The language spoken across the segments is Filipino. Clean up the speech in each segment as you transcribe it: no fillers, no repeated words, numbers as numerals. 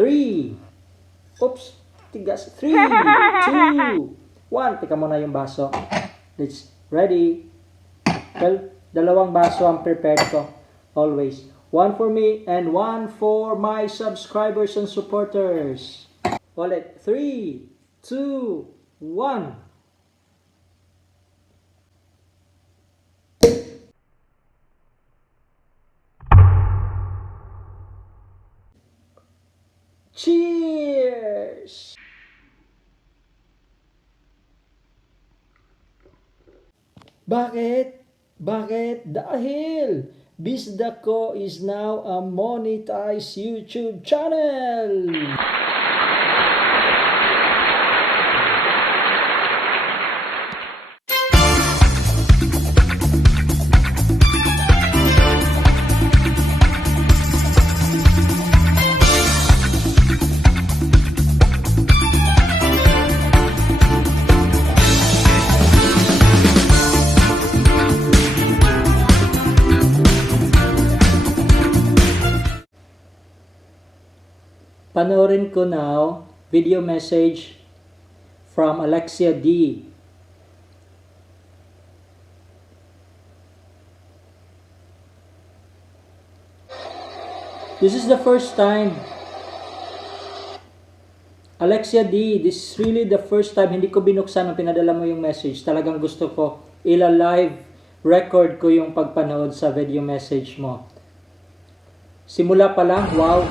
3. Oops, tigas. 3, 2, 1. Teka muna yung baso. Let's ready. Well, dalawang baso ang prepared ko. Always. One for me and one for my subscribers and supporters. Ulit. 3, 2, 1. Cheers! Bakit? Bakit? Dahil Bizdako is now a monetized YouTube channel! Panoorin ko now, video message from Alexia D. This is the first time. Alexia D, this is really the first time. Hindi ko binuksan nung pinadala mo yung message. Talagang gusto ko ila-live record ko yung pagpanood sa video message mo. Simula pa lang, wow.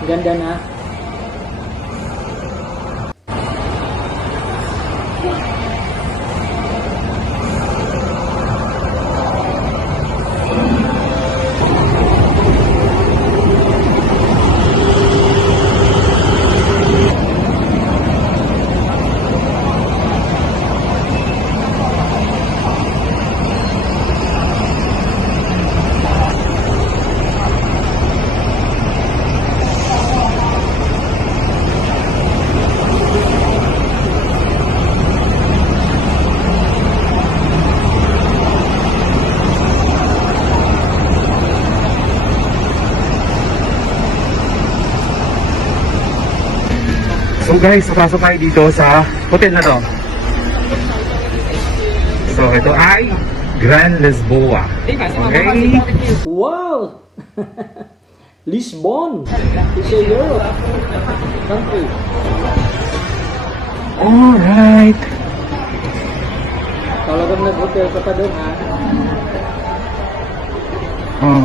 Ganda na. So guys, pasok tayo dito sa hotel na to. So ito ay Grand Lisboa. Okay? Wow! Lisbon! It's a Europe country. Alright. Talagang nag-hotel ka pa doon, ha? Oh.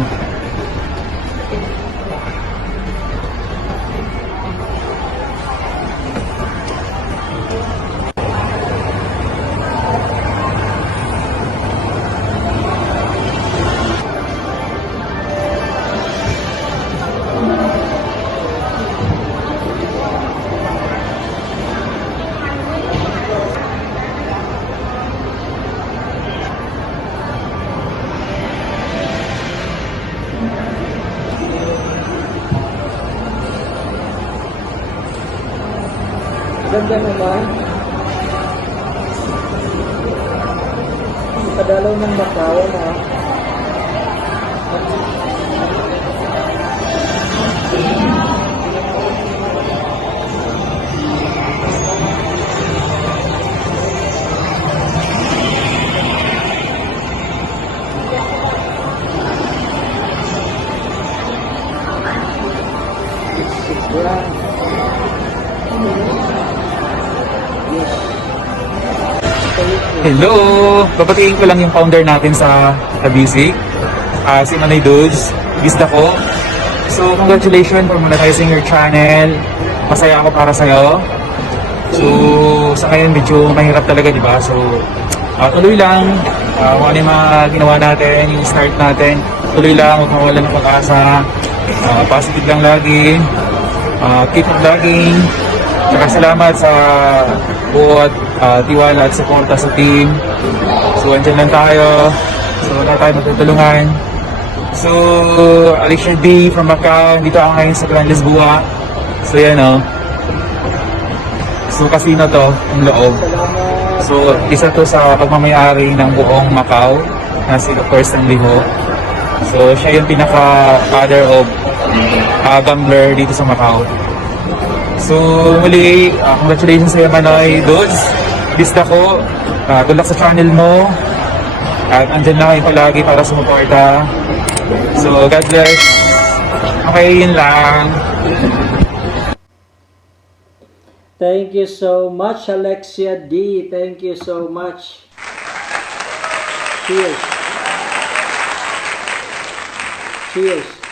Ganda naman. Kadalaw ng Macau, ha? Hello! Papatiin ko lang yung founder natin sa Abisi. Si Manay Dudes, Bizdako. So, congratulations for monetizing your channel. Masaya ako para sa'yo. So, sa ngayon medyo mahirap talaga, di ba? So, tuloy lang. Kung ano yung mga ginawa natin, yung start natin, tuloy lang, huwag mawala ng pag-asa. Positive lang lagi. Keep on vlogging. Saka salamat sa buot tiwala at suporta sa team. So, andyan lang tayo. So, wala tayo matutulungan. So, Alicia D from Macau. Dito ako ngayon sa Grand Lisboa. So, yan o. So, casino to, ang loob. So, isa to sa pagmamayari ng buong Macau. Na si First and Liho. So, siya yung pinaka-father of gambler dito sa Macau. So, muli, congratulations sa Manoy Dudes. Bista ko, good luck sa channel mo. At andyan na kayo palagi para sumuporta. So, God bless. Okay, yun lang. Thank you so much, Alexia D. Thank you so much. Cheers. Cheers.